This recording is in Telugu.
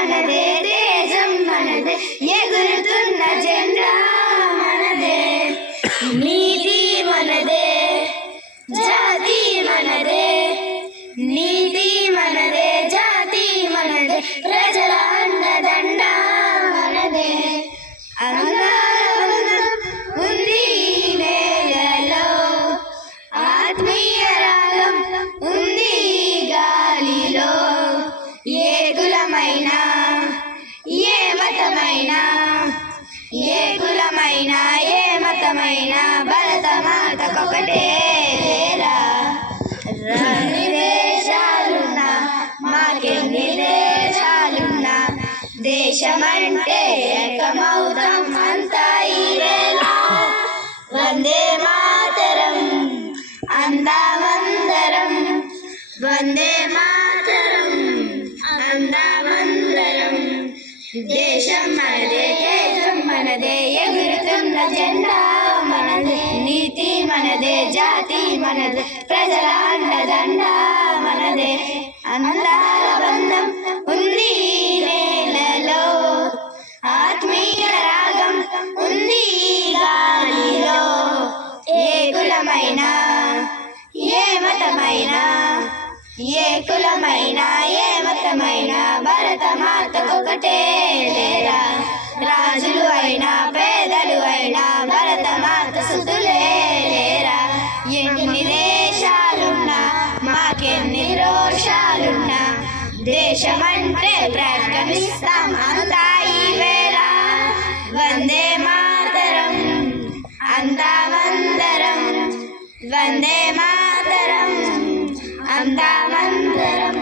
మనదే, దేశం మనదే, ఎగురుతున్న జెండా మనదే. నీతి మనదే, జాతి మనదే, నీతి మనదే, జాతి మనదే, ప్రజల అండదండ మనదే. అందాల ఉంది నేలలో, ఆత్మీయ రాగం ఉంది గాలిలో. ఏ కులమైనా ఏ మతమైనా, ఏ కులమైనా ఏ మతమైనా, భరతమాతకొకటే లేరా. రాని దేశాలున్నా మాకెన్ని దేశాలున్నా, దేశమంటే ఏకమౌతం అంతా ఈ వేళ. వందే మాతరం అందామందరం, వందే మాతరం అందామందరం. దేశం మనదే, దేశం మనదే, ఎగురుతున్న జెండా మనదే. నీతి మనదే, జాతి మనదే, ప్రజల అండదండ మనదే. అందాల బంధం ఉంది నేలలో, ఆత్మీయ రాగం ఉంది గాలిలో. ఏ కులమైనా ఏ మతమైనా, ఏ కులమైనా ఏ మతమైనా, భరతమాతకొకటే లేరా. రాజులు అయినా పేదలు అయినా, భరతమాత సుతులే లేరా. ఎన్ని దేశాలున్నా మాకెన్ని రోషాలున్నా, దేశమంటే ప్రకటిస్తాం అంతా ఈ వేళ. వందే మాతరం అందామందరం, వందే మాతరం అందామందరం.